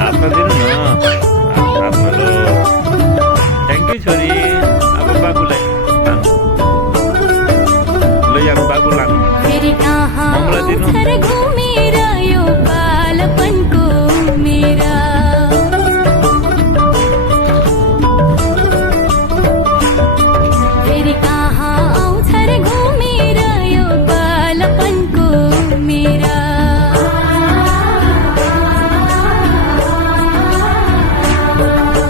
हातमा दिनु न हातमा लो थ्याङ्क यू छोरी अब बाबुलाई ल यहाँ बाबु लानु ममलाई दिनु